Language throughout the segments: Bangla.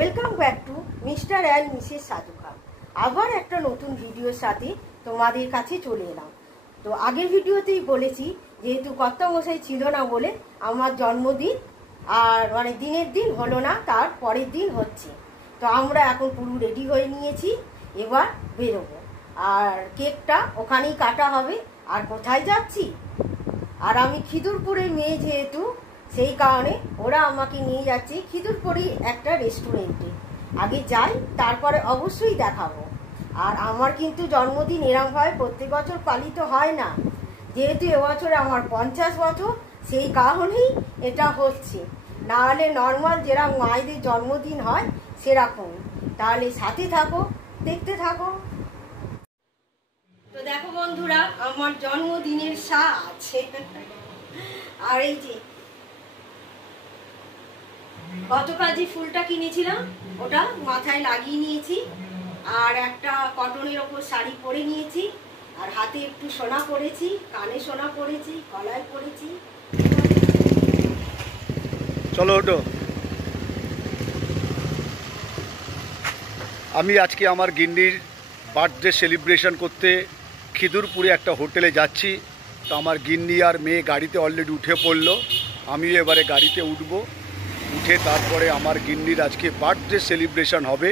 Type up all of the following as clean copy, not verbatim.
Welcome back to mister and Mrs সাধু খান। আবার একটা নতুন ভিডিওর সাথে তোমাদের কাছে চলে এলাম। তো আগের ভিডিওতেই বলেছি, যেহেতু কর্তামশাই ছিল না বলে আমার জন্মদিন আর মানে দিনের দিন হলো না, তার পরের দিন হচ্ছে। তো আমরা এখন পুরো রেডি হয়ে নিয়েছি, এবার বেরোবো। আর কেকটা ওখানেই কাটা হবে। আর কোথায় যাচ্ছি, আর আমি খিদুরপুরের মেয়ে যেহেতু, সেই কারণে ওরা আমাকে নিয়ে যাচ্ছে খিদুরপুরি একটা রেস্টুরেন্টে। আগে যাই, তারপরে অবশ্যই দেখাবো। আর আমার কিন্তু জন্মদিন এরমভাবে প্রত্যেক বছর পালিত হয় না, যেহেতু এবছর আমার 50 বছর, সেই কারণেই এটা হচ্ছে। নাহলে নর্মাল যেরকম মায়েদের জন্মদিন হয় সেরকম। তাহলে সাথে থাকো, দেখতে থাকো। তো দেখো বন্ধুরা, আমার জন্মদিনের সাজ। আর এই যে গতকাল যে ফুলটা কিনেছিলাম ওটা মাথায় লাগিয়ে নিয়েছি, আর একটা কটনের ওপর শাড়ি পরে নিয়েছি, আর হাতে একটু সোনা পরেছি, কানে সোনা পরেছি, গলায় পরেছি। চলো ওঠো। আমি আজকে আমার গিন্নির বার্থডে সেলিব্রেশন করতে খিদুরপুরে একটা হোটেলে যাচ্ছি। তো আমার গিন্নি আর মেয়ে গাড়িতে অলরেডি উঠে পড়লো, আমিও এবারে গাড়িতে উঠবো। উঠে তারপরে আমার গিন্নির আজকে বার্থডে সেলিব্রেশন হবে,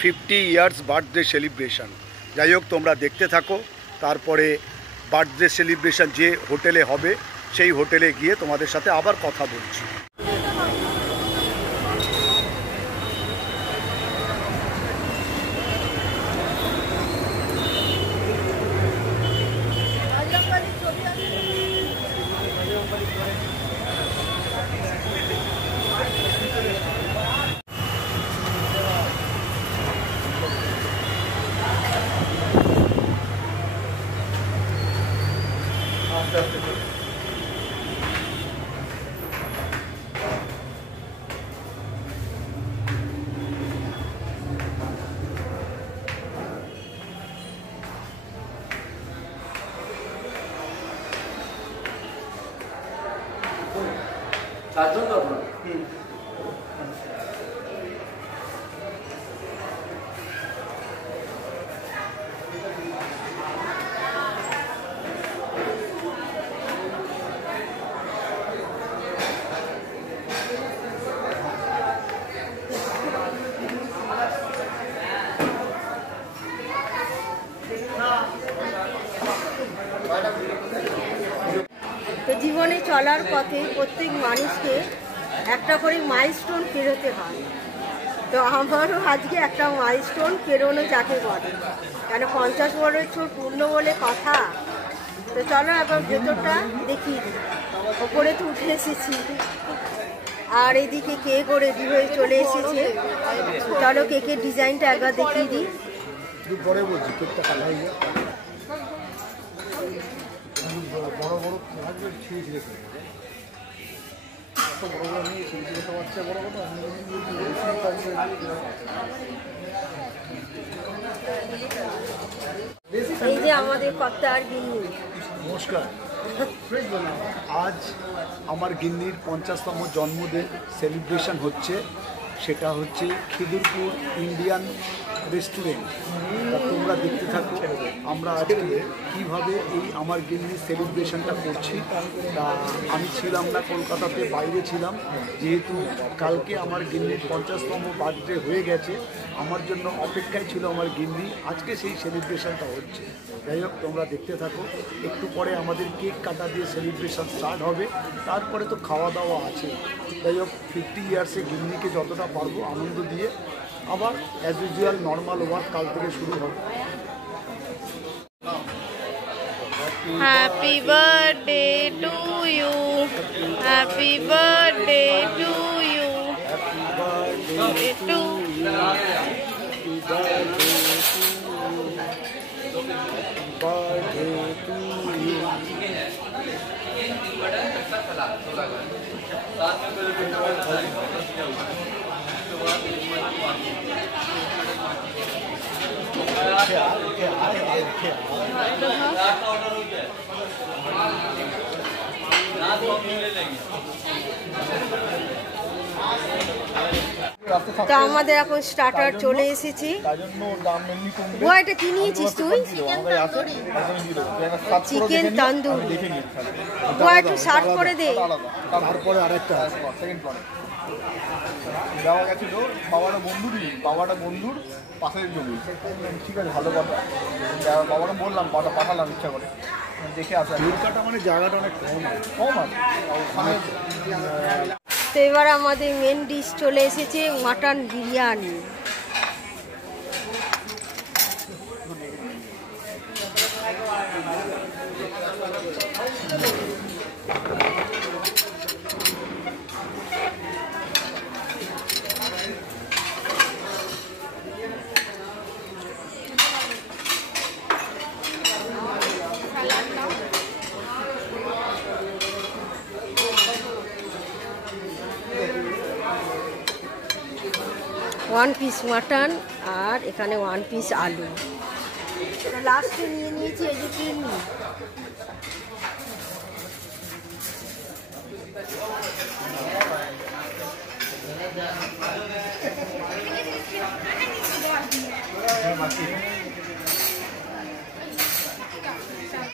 50 ইয়ার্স বার্থডে সেলিব্রেশন। যাই হোক, তোমরা দেখতে থাকো। তারপরে বার্থডে সেলিব্রেশন যে হোটেলে হবে সেই হোটেলে গিয়ে তোমাদের সাথে আবার কথা বলছি। চারজন তো আপনার? তো জীবনে চলার পথে প্রত্যেক মানুষকে একটা করে মাইলস্টোন পেরোতে হয়। তো আমারও আজকে একটা মাইলস্টোন পেরোনো যাকে বলে, কেন 50 বছর পূর্ণ বলে কথা। তো চলো একবার ভেতরটা দেখিয়ে দিই। ওপরে তো উঠে এসেছি, আর এদিকে কেক রেডি হয়ে চলে এসেছে। চলো কেকের ডিজাইনটা একবার দেখিয়ে দিই। পরে বলছি, কেকটা কালা হয়ে যায়, বড় বড় ছিঁড়ে ছিঁড়ে বড় বড় নিয়ে ছিঁড়ে ছিঁড়ে তো বাচ্চা বড় বড়। এই যে আমাদের কর্তা আর গিন্নি। নমস্কার। আজ আমার গিন্নির 50তম জন্মদিন সেলিব্রেশন হচ্ছে, সেটা হচ্ছে খিদুরপুর ইন্ডিয়ান রেস্টুরেন্ট। তোমরা দেখতে থাকো আমরা আজকে কীভাবে এই আমার গিন্নির সেলিব্রেশনটা করছি। তা আমি ছিলাম না কলকাতাতে, বাইরে ছিলাম, যেহেতু কালকে আমার গিন্নির 50তম বার্থডে হয়ে গেছে। আমার জন্য অপেক্ষায় ছিল আমার গিন্নি, আজকে সেই সেলিব্রেশনটা হচ্ছে। যাই হোক, তোমরা দেখতে থাকো। একটু পরে আমাদের কেক কাটা দিয়ে সেলিব্রেশন স্টার্ট হবে, তারপরে তো খাওয়া দাওয়া আছে। যাই হোক, 50 ইয়ার্সে গিন্নিকে যতটা পারবো আনন্দ দিয়ে আবার অ্যাজ ইউজুয়াল নর্মাল ওয়ার্ক কাল থেকে শুরু হবে। Happy birthday to you, happy birthday to you, happy birthday to ले लेंगे। তো আমাদের এখন স্টার্টার চলে এসেছে। বুয়া এটা কি নিয়েছিস তুই? চিকেন তন্দুরি। বুয়া একটু সার্ভ করে দে। তারপরে আরেকটা দেওয়া গেছিল বাবাটা বন্ধুর পাশের জমি। ঠিক আছে, ভালো কথা। বাবাকে বললাম, বাবাটা পাঠালাম ইচ্ছা করে দেখে আসা। দুর্গাটা মানে জায়গাটা অনেক কম আছে ওখানে। তো এবার আমাদের মেন ডিশ চলে এসেছে mutton biryani. One piece mutton আর এখানে 1 পিস আলু। লাস্টে নিয়ে নিয়েছি এই যে কিডনি। বাকি